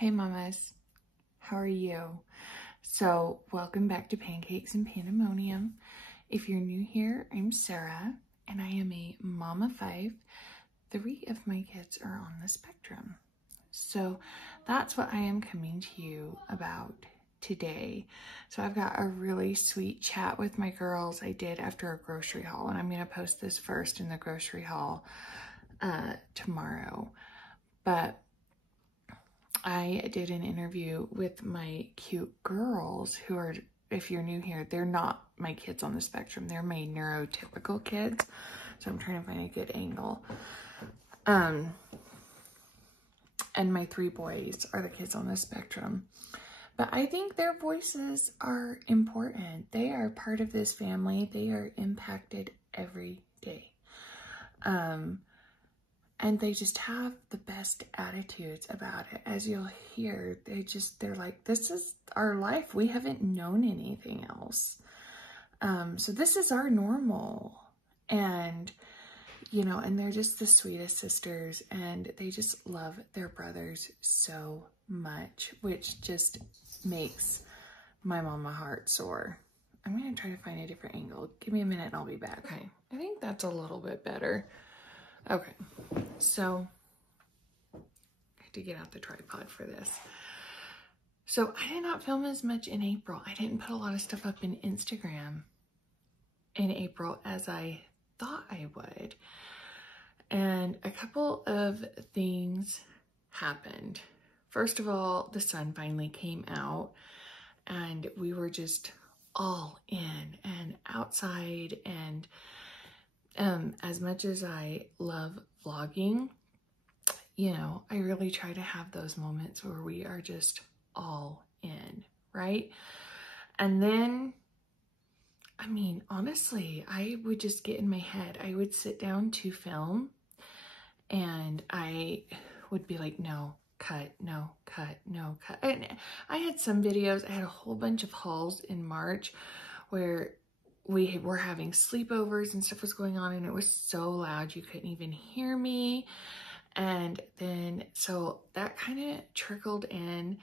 Hey mamas, how are you? So welcome back to Pancakes and Pandemonium. If you're new here, I'm Sarah and I am a mom of 5. 3 of my kids are on the spectrum. So that's what I am coming to you about today. So I've got a really sweet chat with my girls I did after a grocery haul, and I'm going to post this first in the grocery haul tomorrow. But I did an interview with my cute girls who are, if you're new here, they're not my kids on the spectrum. They're my neurotypical kids. So I'm trying to find a good angle. And my 3 boys are the kids on the spectrum. But I think their voices are important. They are part of this family. They are impacted every day. And they just have the best attitudes about it. As you'll hear, they're like, this is our life. We haven't known anything else. So this is our normal. And, you know, and they're just the sweetest sisters, and they just love their brothers so much, which just makes my mama heart sore. I'm going to try to find a different angle. Give me a minute and I'll be back. Okay. I think that's a little bit better. Okay, so I had to get out the tripod for this. So I did not film as much in April. I didn't put a lot of stuff up in Instagram in April as I thought I would. And a couple of things happened. First of all, the sun finally came out and we were just all in and outside. And as much as I love vlogging, you know, I really try to have those moments where we are just all in, right? And then, I mean, honestly, I would just get in my head. I would sit down to film and I would be like, no, cut, no, cut, no, cut. And I had some videos, I had a whole bunch of hauls in March where we were having sleepovers and stuff was going on, and it was so loud you couldn't even hear me. And then so that kind of trickled in,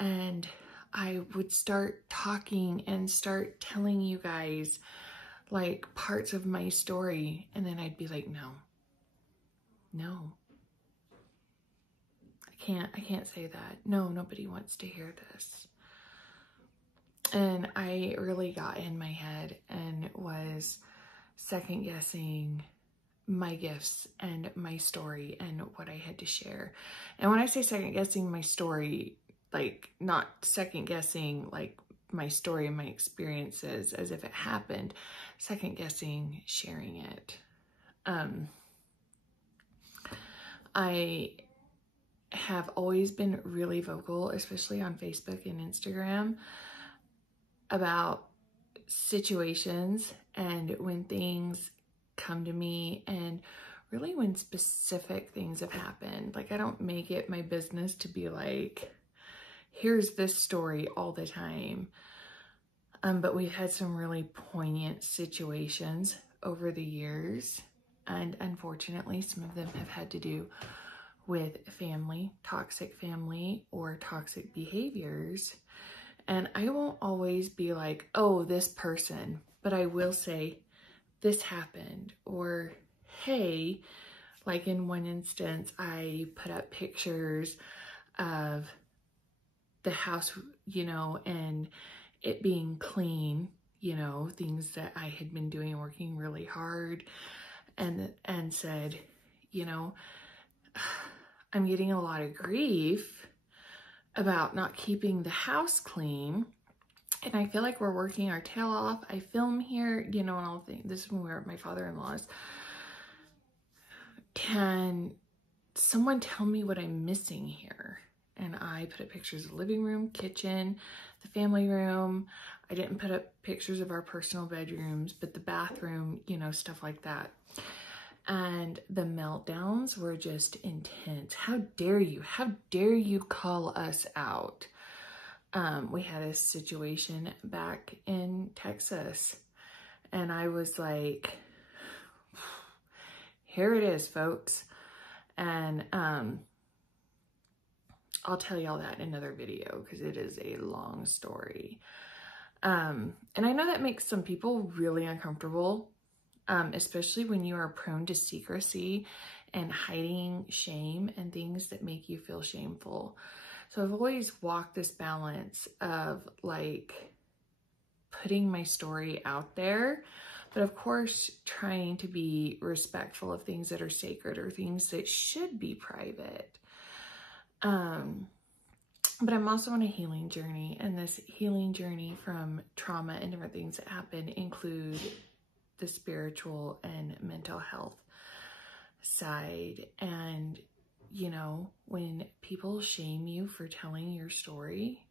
and I would start talking and start telling you guys like parts of my story, and then I'd be like, no, I can't say that. No, nobody wants to hear this. And I really got in my head and was second guessing my gifts and my story and what I had to share. And when I say second guessing my story, like not second guessing like my story and my experiences as if it happened, second guessing sharing it. I have always been really vocal, especially on Facebook and Instagram, about situations and when things come to me, and really when specific things have happened. Like, I don't make it my business to be like, here's this story all the time. But we've had some really poignant situations over the years, and unfortunately some of them have had to do with family, toxic family, or toxic behaviors. And I won't always be like, oh, this person, but I will say, this happened, or hey, like in one instance, I put up pictures of the house, you know, and it being clean, you know, things that I had been doing and working really hard, and said, you know, I'm getting a lot of grief about not keeping the house clean, and I feel like we're working our tail off. I film here, you know, and all things. This is when we were at my father-in-law's. Can someone tell me what I'm missing here? And I put up pictures of the living room, kitchen, the family room. I didn't put up pictures of our personal bedrooms, but the bathroom, you know, stuff like that. And the meltdowns were just intense. How dare you? How dare you call us out? We had a situation back in Texas, and I was like, here it is, folks. And I'll tell y'all that in another video because it is a long story. And I know that makes some people really uncomfortable, especially when you are prone to secrecy and hiding shame and things that make you feel shameful. So I've always walked this balance of like putting my story out there, but of course trying to be respectful of things that are sacred or things that should be private. But I'm also on a healing journey, and this healing journey from trauma and different things that happen include the spiritual and mental health side. And, you know, when people shame you for telling your story,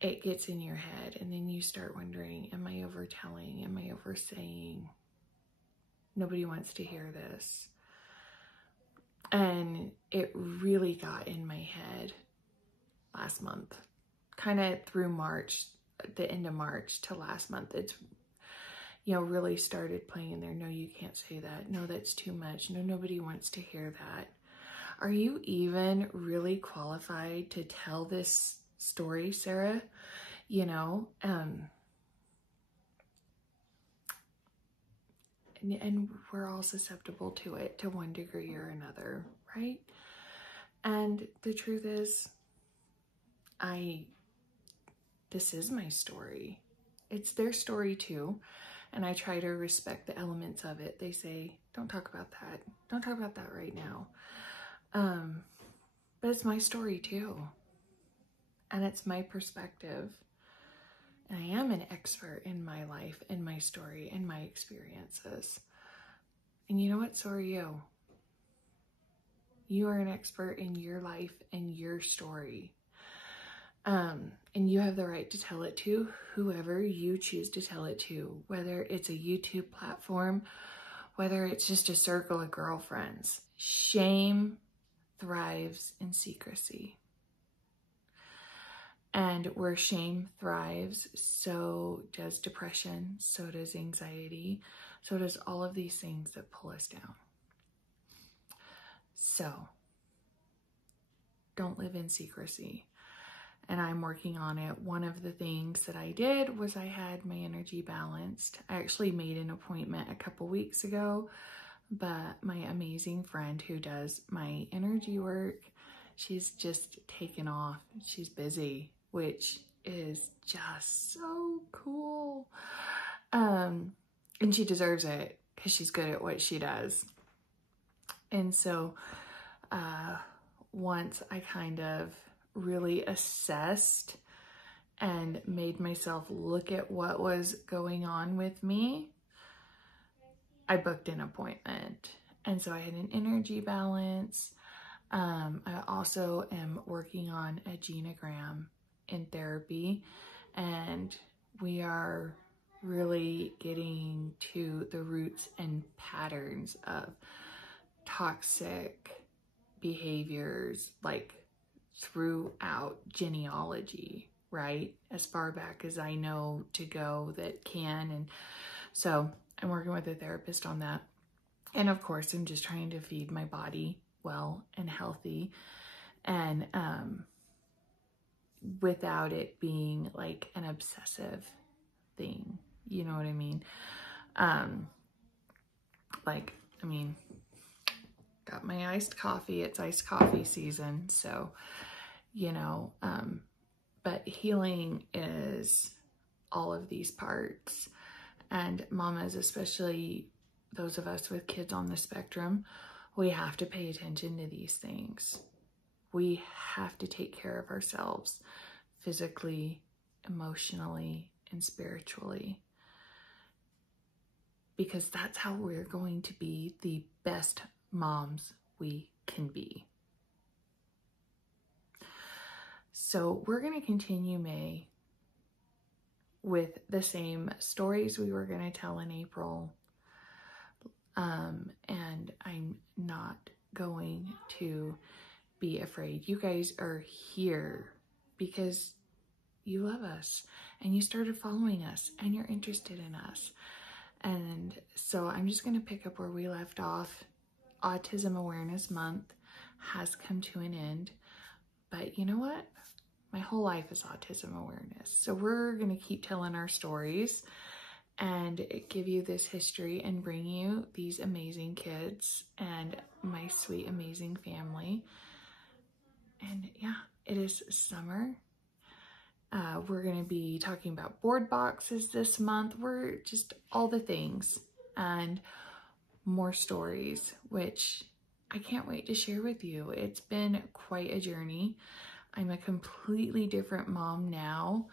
it gets in your head, and then you start wondering, am I overtelling? Am I oversaying? Nobody wants to hear this. And it really got in my head last month, kind of through March, the end of March to last month. It's, you know, really started playing in there. No, you can't say that. No, that's too much. No, nobody wants to hear that. Are you even really qualified to tell this story, Sarah? You know, and we're all susceptible to it to one degree or another, right? And the truth is, this is my story. It's their story too. And I try to respect the elements of it. They say, don't talk about that. Don't talk about that right now. But it's my story too. And it's my perspective. And I am an expert in my life, in my story, in my experiences. And you know what? So are you. You are an expert in your life and your story. And you have the right to tell it to whoever you choose to tell it to, whether it's a YouTube platform, whether it's just a circle of girlfriends. Shame thrives in secrecy. And where shame thrives, so does depression, so does anxiety, so does all of these things that pull us down. So, don't live in secrecy. And I'm working on it. One of the things that I did was I had my energy balanced. I actually made an appointment a couple weeks ago, but my amazing friend who does my energy work, she's just taken off. She's busy, which is just so cool. And she deserves it because she's good at what she does. And so once I kind of really assessed and made myself look at what was going on with me, I booked an appointment. And so I had an energy balance. I also am working on a genogram in therapy, and we are really getting to the roots and patterns of toxic behaviors, like throughout genealogy, right? As far back as I know to go that can. And so I'm working with a therapist on that. And of course, I'm just trying to feed my body well and healthy, and without it being like an obsessive thing. You know what I mean? Got my iced coffee. It's iced coffee season. So, you know, but healing is all of these parts. And mamas, especially those of us with kids on the spectrum, we have to pay attention to these things. We have to take care of ourselves physically, emotionally, and spiritually, because that's how we're going to be the best moms we can be. So we're going to continue May with the same stories we were going to tell in April. And I'm not going to be afraid. You guys are here because you love us and you started following us and you're interested in us. And so I'm just going to pick up where we left off. Autism Awareness Month. has come to an end. But you know what? My whole life is autism awareness. So we're going to keep telling our stories and give you this history and bring you these amazing kids and my sweet, amazing family. And yeah, it is summer. We're going to be talking about board boxes this month. We're just all the things and more stories, which I can't wait to share with you. It's been quite a journey. I'm a completely different mom now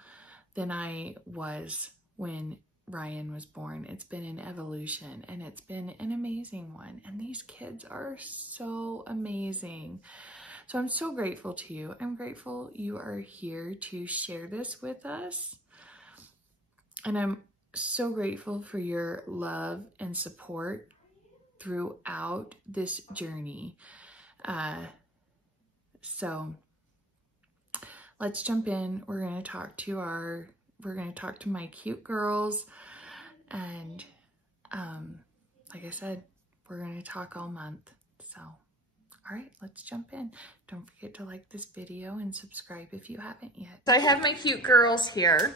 than I was when Ryan was born. It's been an evolution and it's been an amazing one. And these kids are so amazing. So I'm so grateful to you. I'm grateful you are here to share this with us. And I'm so grateful for your love and support throughout this journey. So let's jump in. We're going to talk to my cute girls. And like I said, we're going to talk all month. So all right, let's jump in. Don't forget to like this video and subscribe if you haven't yet. So I have my cute girls here.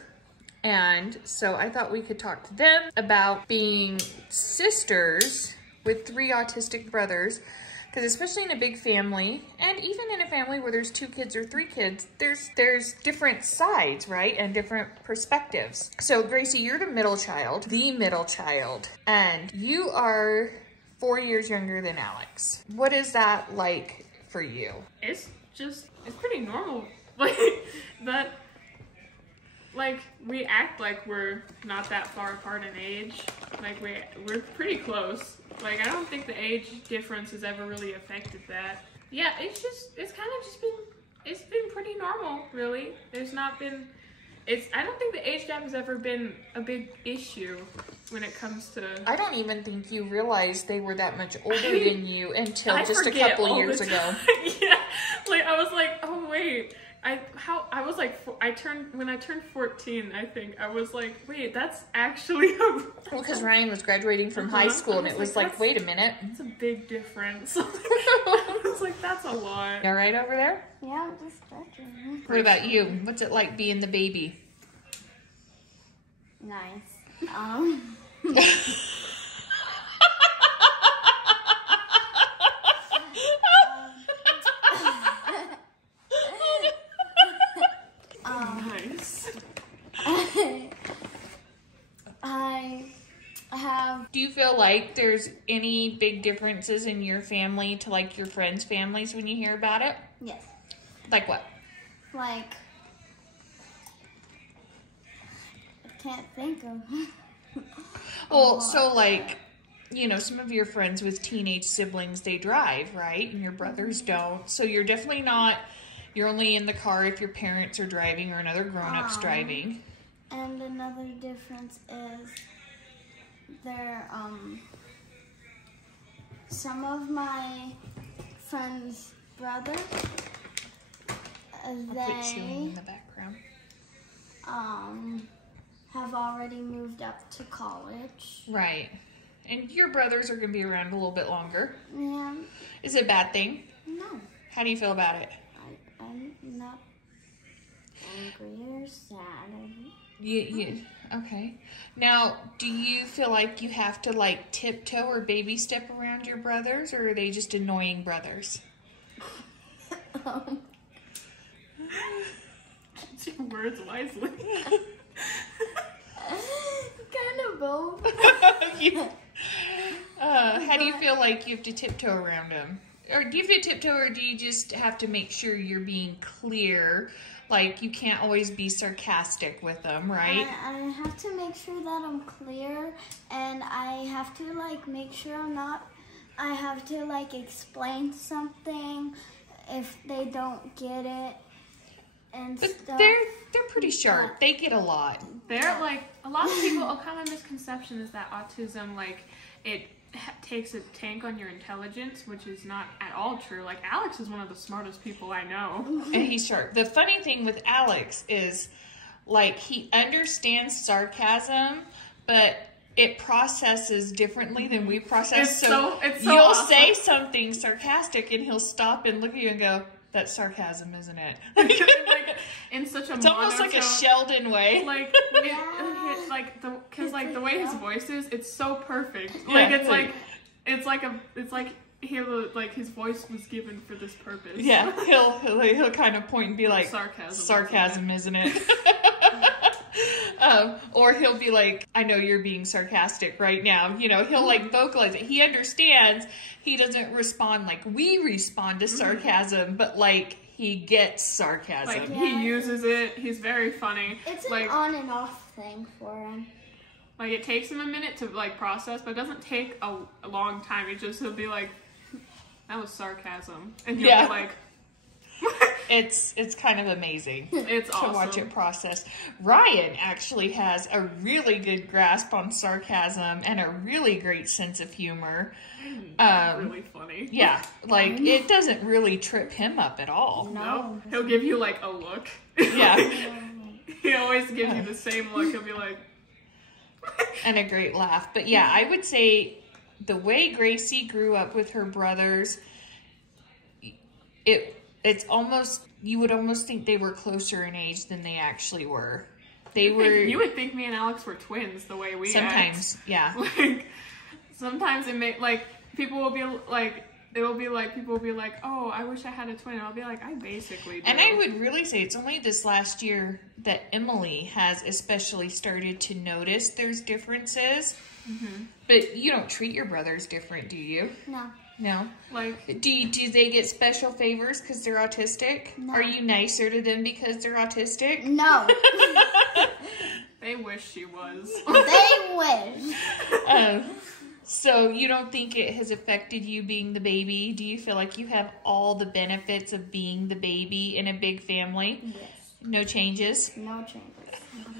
And so I thought we could talk to them about being sisters with 3 autistic brothers. Because especially in a big family, and even in a family where there's 2 kids or 3 kids, there's different sides, right? And different perspectives. So Gracie, you're the middle child, and you are 4 years younger than Alex. What is that like for you? It's pretty normal. Like we act like we're not that far apart in age. Like we're pretty close. Like I don't think the age difference has ever really affected that. Yeah, it's been pretty normal, really. There's not been, I don't think the age gap has ever been a big issue when it comes to... I don't even think you realized they were that much older than you until just a couple years ago. Yeah, like I was like, oh wait, when I turned 14, I think, I was like, wait, that's actually well, because Ryan was graduating from high school, and it was like, wait a minute. It's a big difference. I was like, that's a lot. You all right over there? Yeah, I'm just stretching. What about you? What's it like being the baby? Nice. Nice. Do you feel like there's any big differences in your family to like your friends' families when you hear about it? Yes. Like what? Like, I can't think of. Well, so like, you know, some of your friends with teenage siblings, they drive, right? And your brothers don't. So you're definitely not, you're only in the car if your parents are driving or another grown-up's driving. And another difference is some of my friends' brothers, I'll put chewing in the background. have already moved up to college. Right. And your brothers are going to be around a little bit longer. Yeah. Is it a bad thing? No. How do you feel about it? I'm not angry or sad. Okay. Now, do you feel like you have to like tiptoe or baby step around your brothers, or are they just annoying brothers? Choose your words wisely. Kind of both. How do you feel like you have to tiptoe around them? Or do you have to tiptoe, or do you just have to make sure you're being clear? Like, you can't always be sarcastic with them, right? I have to make sure that I'm clear, and I have to, like, make sure I'm not... I have to, like, explain something if they don't get it and But stuff. they're pretty sharp. They get a lot. They're, like, a lot of people, a common misconception is that autism, like, it takes a tank on your intelligence, which is not at all true. Like, Alex is one of the smartest people I know. And he's sharp. The funny thing with Alex is, like, he understands sarcasm, but it processes differently than we process. It's so you'll awesome. say something sarcastic and he'll stop and look at you and go, "That's sarcasm, isn't it?" Like in such a it's almost like a Sheldon way. Like because like the way his voice is, it's so perfect. Yeah, Like it's like his voice was given for this purpose. Yeah, he'll kind of point and be like, "Sarcasm, isn't it?" Or he'll be like, "I know you're being sarcastic right now." You know, he'll like vocalize it. He understands. He doesn't respond like we respond to sarcasm, but like he gets sarcasm. Like he uses it. He's very funny. It's an like on and off thing for him. Like it takes him a minute to like process, but it doesn't take a long time. He'll be like, "That was sarcasm," and you'll be like. It's kind of amazing. It's awesome to watch it process. Ryan actually has a really good grasp on sarcasm and a really great sense of humor. Really funny. Yeah, like it doesn't really trip him up at all. No, he'll give you like a look. Yeah, he always gives you the same look. He'll be like, and a great laugh. But yeah, I would say the way Gracie grew up with her brothers, it's almost, you would almost think they were closer in age than they actually were. You would think me and Alex were twins the way we sometimes act. Yeah. Like sometimes it may like people will be like oh, I wish I had a twin, and I'll be like, I basically do. And I would really say it's only this last year that Emily has especially started to notice there's differences. But you don't treat your brothers different, do you? No. Like, do they get special favors because they're autistic? No. Are you nicer to them because they're autistic? No. They wish she was. They wish. So you don't think it has affected you being the baby? Do you feel like you have all the benefits of being the baby in a big family? Yes. No changes? No changes.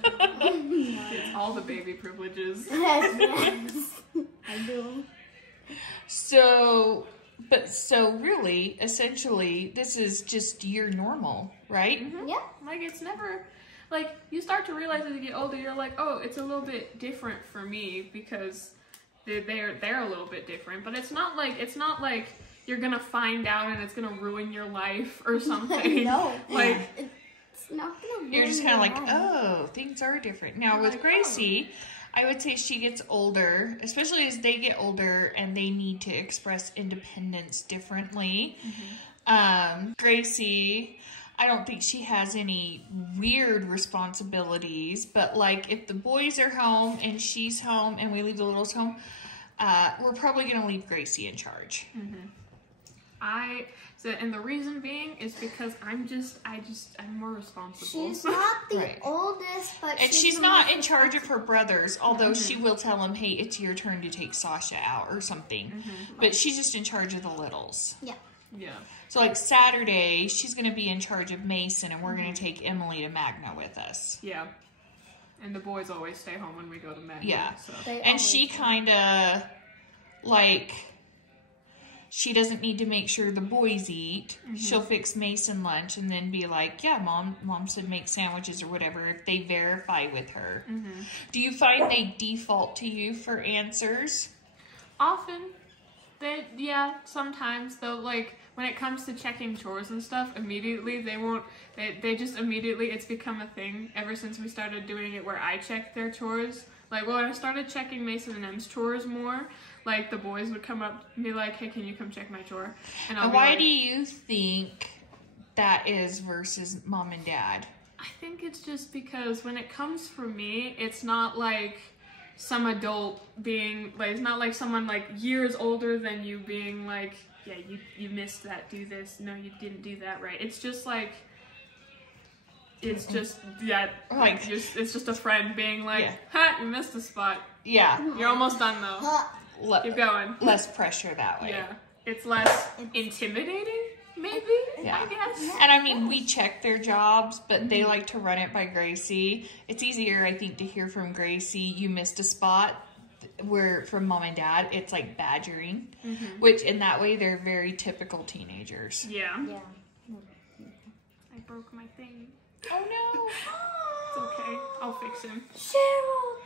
It's all the baby privileges. Yes. I do. So really, essentially, this is just your normal, right? Yeah. Like it's never, like you start to realize as you get older, you're like, oh, it's a little bit different for me because they're a little bit different. But it's not like you're gonna find out and it's gonna ruin your life or something. No. Like it's not gonna ruin You're just kind of like, life. oh, things are different. Now You're with like, Gracie, I would say she gets older, especially as they get older and they need to express independence differently. Gracie, I don't think she has any weird responsibilities, but like if the boys are home and she's home and we leave the littles home, we're probably going to leave Gracie in charge. And the reason being is because I'm more responsible. She's not the Right. oldest, but And she's not in charge of her brothers, although she will tell them, hey, it's your turn to take Sasha out or something. But she's just in charge of the littles. Yeah. Yeah. So like Saturday, she's going to be in charge of Mason and we're going to take Emily to Magna with us. Yeah. And the boys always stay home when we go to Magna. Yeah. So. And she kind of like... She doesn't need to make sure the boys eat. She'll fix Mason lunch and then be like, yeah, mom said make sandwiches or whatever if they verify with her. Do you find they default to you for answers? Often. Sometimes though, like when it comes to checking chores and stuff, immediately they just immediately, it's become a thing ever since we started doing it where I check their chores. Like when I started checking Mason and Em's chores more, like the boys would come up and be like, hey, can you come check my chore? And Why do you think that is versus mom and dad? I think it's just because when it comes for me, it's not like some adult being, like, it's not like someone like years older than you being like, yeah, you missed that, do this. No, you didn't do that right. It's just like, it's just, it's just a friend being like, ha, you missed a spot. Yeah. You're almost done though. Keep going. Less pressure that way. Yeah. It's less intimidating, maybe, I guess. And I mean, we check their jobs, but they like to run it by Gracie. It's easier, I think, to hear from Gracie, you missed a spot, where from mom and dad, it's like badgering, which in that way, they're very typical teenagers. Yeah. Yeah. I broke my thing. Oh no. It's okay. I'll fix him. Cheryl!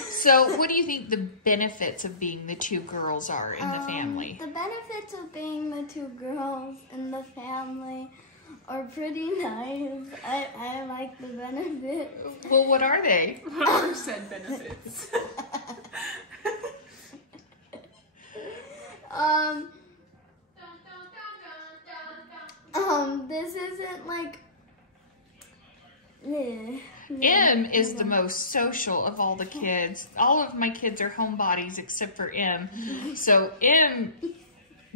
So, what do you think the benefits of being the two girls are in the family? The benefits of being the two girls in the family are pretty nice. I like the benefits. Well, what are they? What are said benefits? This isn't like... M is the most social of all the kids. All of my kids are homebodies except for M. So M,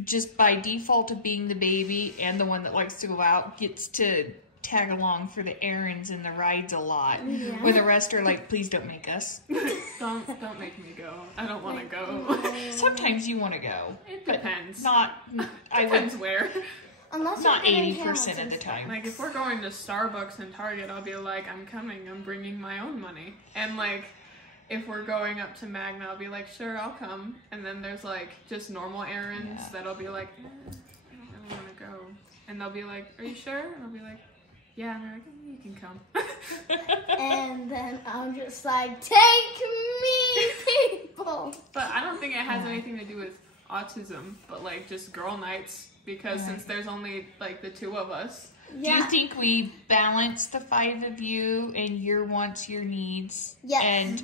just by default of being the baby and the one that likes to go out, gets to tag along for the errands and the rides a lot. Yeah. Where the rest are like, please don't make us. Don't make me go. I don't want to go. Sometimes you want to go. It depends. Depends where. Unless Not you're in 80% of Hamilton. the time. Like, if we're going to Starbucks and Target, I'll be like, I'm coming, I'm bringing my own money. And, like, if we're going up to Magna, I'll be like, sure, I'll come. And then there's, like, just normal errands that I'll be like, I don't want to go. And they'll be like, are you sure? And I'll be like, yeah. And they're like, you can come. And then I'm just like, take me, people. But I don't think it has anything to do with autism, but, like, just girl nights. Because since there's only, like, the two of us. Do you think we balance the 5 of you and your wants, your needs? Yes. And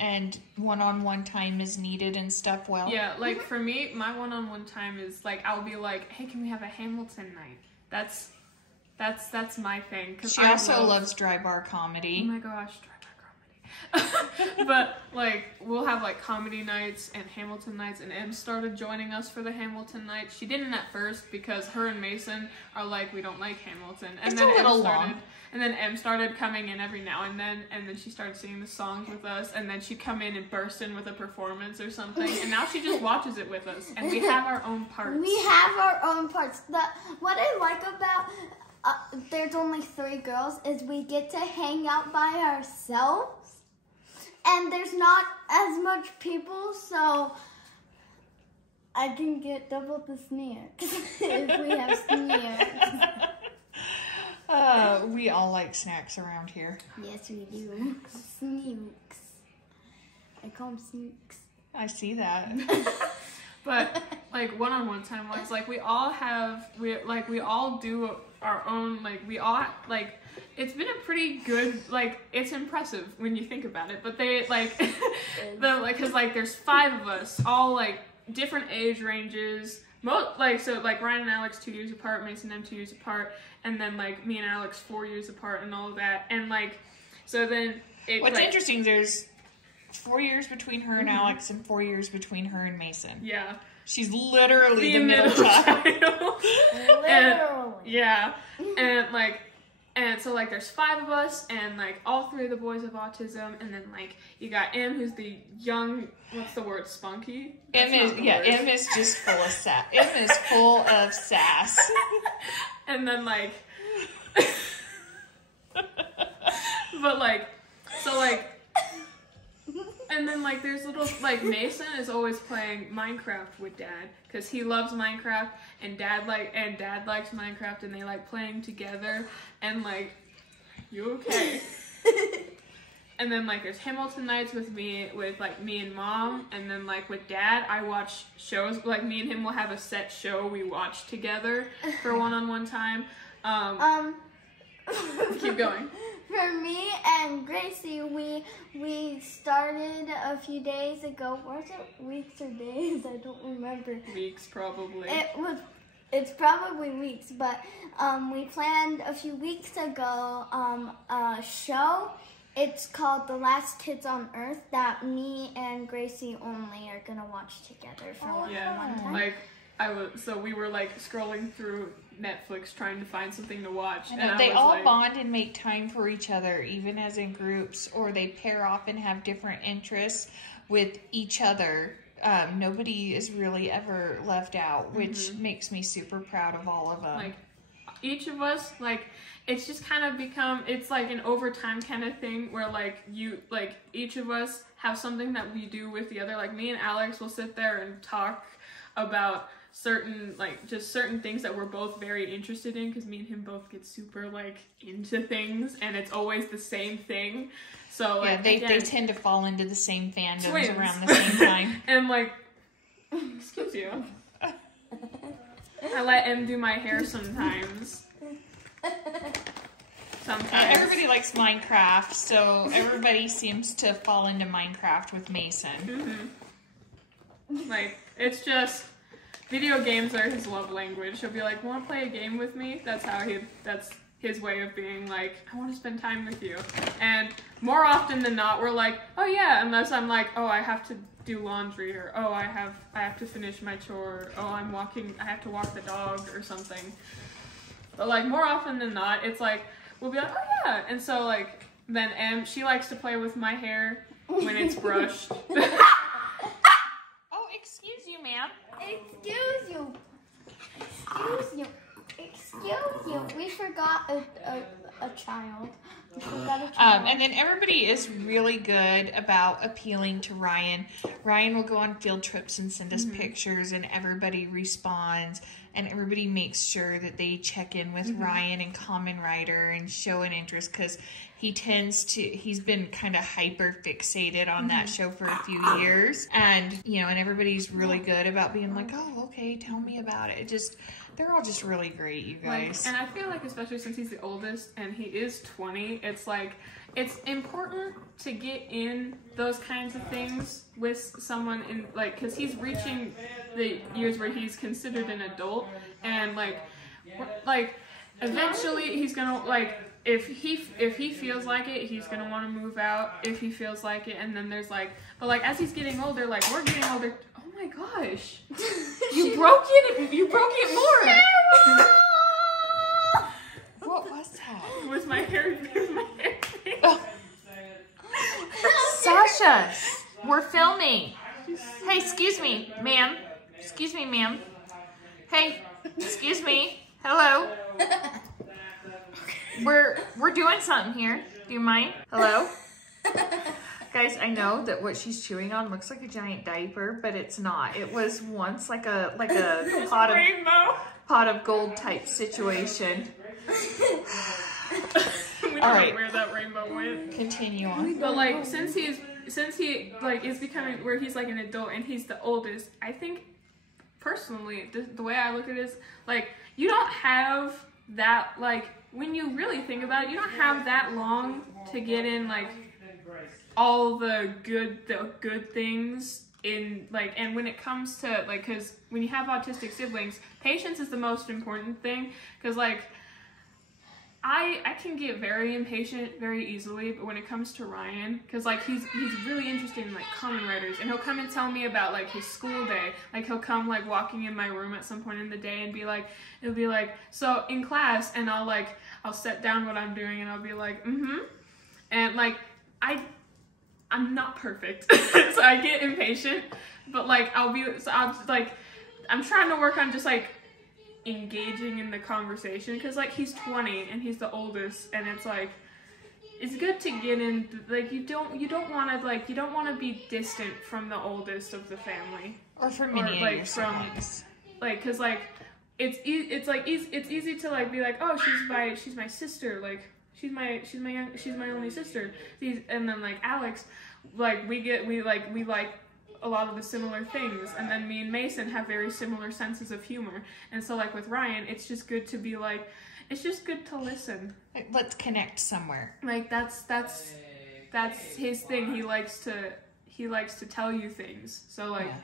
and one-on-one time is needed and stuff well? Yeah, like, for me, my one-on-one time is, like, I'll be like, hey, can we have a Hamilton night? That's my thing. Cause She also loves dry bar comedy. Oh my gosh, dry bar comedy. But, like, we'll have, like, comedy nights and Hamilton nights, and Em started joining us for the Hamilton night. She didn't at first because her and Mason are like, we don't like Hamilton. And It's then a little Em started, long. And then Em started coming in every now and then she started singing the songs with us, and then she'd come in and burst in with a performance or something, and now she just watches it with us, and we have our own parts. We have our own parts. What I like about there's only 3 girls is we get to hang out by ourselves. And there's not as much people, so I can get double the snacks if we have snacks. We all like snacks around here. Yes, we do. Snooks. I call them snooks. I see that. But, like, one-on-one time wise, like, we all do our own, like, we all, like, it's been a pretty good, like, it's impressive when you think about it, but they, like, because, like, there's 5 of us, all, like, different age ranges, so, like, Ryan and Alex 2 years apart, Mason and 2 years apart, and then, like, me and Alex 4 years apart, and all of that, and, like, so then, What's interesting, there's 4 years between her and Alex, and 4 years between her and Mason. Yeah. She's literally the middle child. Literally. Yeah. And so, like, there's 5 of us, and, like, all 3 of the boys have autism, and then, like, you got Em, who's the young, what's the word, spunky? M is just full of sass. M is full of sass. And then, like, but, like, so, like, and then, like, there's little, like, Mason is always playing Minecraft with Dad, because he loves Minecraft, and Dad likes Minecraft, and they like playing together, and, like, you okay? And then, like, there's Hamilton nights with me and Mom, and then, like, with Dad, I watch shows, like, me and him will have a set show we watch together for one-on-one time. Keep going. For me and Gracie, we started a few days ago. Was it weeks or days? I don't remember. Weeks, probably. It's probably weeks, but we planned a few weeks ago a show. It's called The Last Kids on Earth that me and Gracie only are gonna watch together for one time. Like, so we were, like, scrolling through Netflix trying to find something to watch. And they all bond and make time for each other, even as in groups, or they pair off and have different interests with each other. Nobody is really ever left out, which makes me super proud of all of them. Like, each of us, like, it's just kind of become, it's like an overtime kind of thing where, like, each of us have something that we do with the other. Like, me and Alex will sit there and talk about certain, like, just certain things that we're both very interested in, because me and him both get super, like, into things, and it's always the same thing. So, like, yeah, they tend to fall into the same fandoms twins. around the same time. And, like, excuse you. I let him do my hair sometimes. Sometimes. Everybody likes Minecraft, so everybody seems to fall into Minecraft with Mason. Like, it's just, video games are his love language. He'll be like, "Want to play a game with me?" That's his way of being like, "I want to spend time with you." And more often than not, we're like, "Oh yeah," unless I'm like, "Oh, I have to do laundry," or "Oh, I have to finish my chore," "Oh, I have to walk the dog," or something. But like, more often than not, it's like, we'll be like, "Oh yeah," and so like, then she likes to play with my hair when it's brushed. Oh, excuse you, ma'am. Excuse you. Excuse you. Excuse you. We forgot a child. We forgot a child. And then everybody is really good about appealing to Ryan. Ryan will go on field trips and send us pictures, and everybody responds, and everybody makes sure that they check in with Ryan and Common Writer and show an interest, because he's been kind of hyper fixated on that show for a few years, and and everybody's really good about being like, "Oh, okay, tell me about it." They're all just really great, you guys. Like, and I feel like, especially since he's the oldest and he is 20, it's like, it's important to get in those kinds of things with someone in, like, because he's reaching the years where he's considered an adult, and like eventually he's gonna, like, if he feels like it, he's gonna want to move out if he feels like it, and then there's like, but like, as he's getting older, like, we're getting older. Oh my gosh, you broke it more. What was that? It was my hair. Oh. Sasha, we're filming. Hey, excuse me, ma'am. Excuse me, ma'am. Hey, excuse me. Hello. We're doing something here. Do you mind? Hello? Guys, I know that what she's chewing on looks like a giant diaper, but it's not. It was once like a pot of gold type situation. We don't All know right. where that rainbow went. Continue on. But like, since he like is becoming where he's like an adult and he's the oldest, I think personally the way I look at it is like, you don't have that, like, when you really think about it, you don't have that long to get in like all the good things in, like, and when it comes to like, because when you have autistic siblings, patience is the most important thing, because like, I can get very impatient very easily, but when it comes to Ryan, because like, he's really interested in like Common Writers, and he'll come and tell me about like his school day. Like, he'll come like walking in my room at some point in the day and be like, it'll be like, "So in class," and I'll set down what I'm doing and I'll be like, and like, I'm not perfect, so I get impatient, but like, I'm trying to work on just like engaging in the conversation, because like, he's 20 and he's the oldest, and it's like, it's good to get in, like, you don't want to be distant from the oldest of the family, or from any of your siblings. Like, because like, it's easy to like be like, "Oh, she's my sister, like, she's my only sister," and then like Alex, like, we like a lot of the similar things, and then me and Mason have very similar senses of humor, and so like with Ryan, it's just good to be like, it's just good to listen. Let's connect somewhere. Like, that's his thing. He likes to tell you things, so like,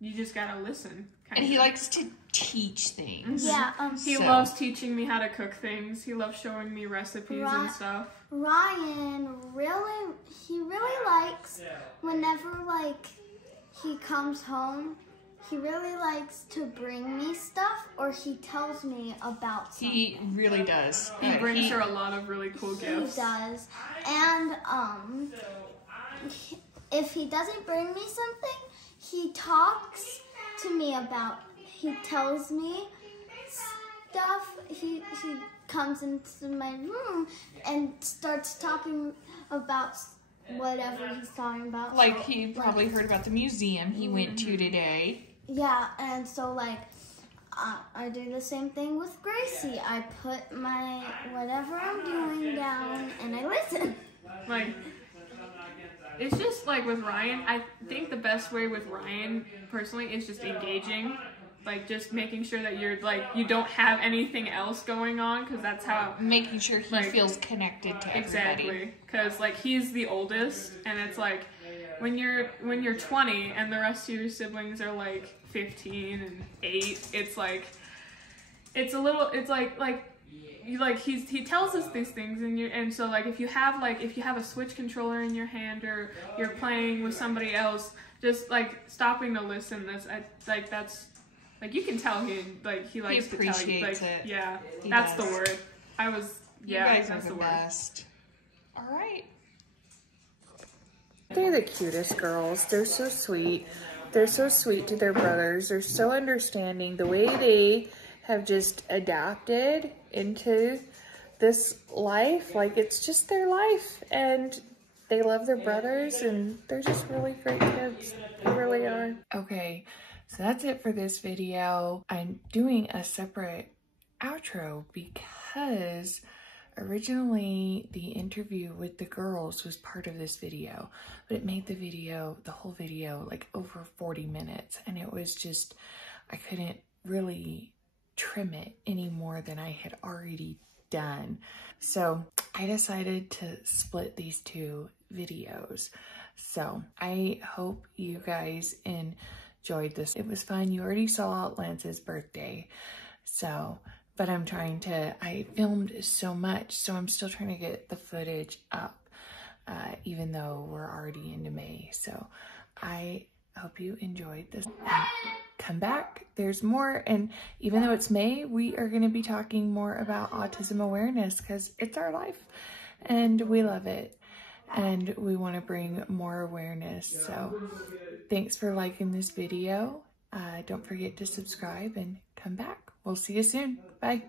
you just gotta listen. And he likes to teach things. Yeah. He loves teaching me how to cook things. He loves showing me recipes and stuff. Ryan really likes, whenever like he comes home, he really likes to bring me stuff, or he tells me about something. He really does. He brings her a lot of really cool gifts. He does. And if he doesn't bring me something, he talks to me about, he tells me stuff. He comes into my room and starts talking about whatever he's talking about. Like, he probably heard about the museum he went to today. Yeah, and so like, I do the same thing with Gracie. I put my whatever I'm doing down and I listen. Like, it's just like with Ryan, I think the best way with Ryan personally is just engaging. Like, just making sure that you're like, you don't have anything else going on, because that's how. Making sure he feels connected to everybody. Exactly. Because like, he's the oldest, and it's like, when you're 20 and the rest of your siblings are like 15 and 8, it's like, it's a little, it's like he tells us these things, and so like if you have a Switch controller in your hand or you're playing with somebody else, just like stopping to listen, that's like, you can tell he likes to tell you, like, it. yeah, He that's does. the word. You guys are the best. All right. They're the cutest girls. They're so sweet. They're so sweet to their brothers. They're so understanding. The way they have just adapted into this life, like, it's just their life, and they love their brothers, and they're just really great kids. They really are. Okay, so that's it for this video. I'm doing a separate outro because originally the interview with the girls was part of this video, but it made the whole video like over 40 minutes, and it was just, I couldn't really trim it any more than I had already done. So I decided to split these two videos. So I hope you guys enjoyed this. It was fun. You already saw Lance's birthday. So, but I filmed so much, so I'm still trying to get the footage up, even though we're already into May. So I hope you enjoyed this. Come back, there's more, and even though it's May, we are going to be talking more about autism awareness, because it's our life and we love it and we want to bring more awareness. So thanks for liking this video. Don't forget to subscribe and come back. We'll see you soon. Bye.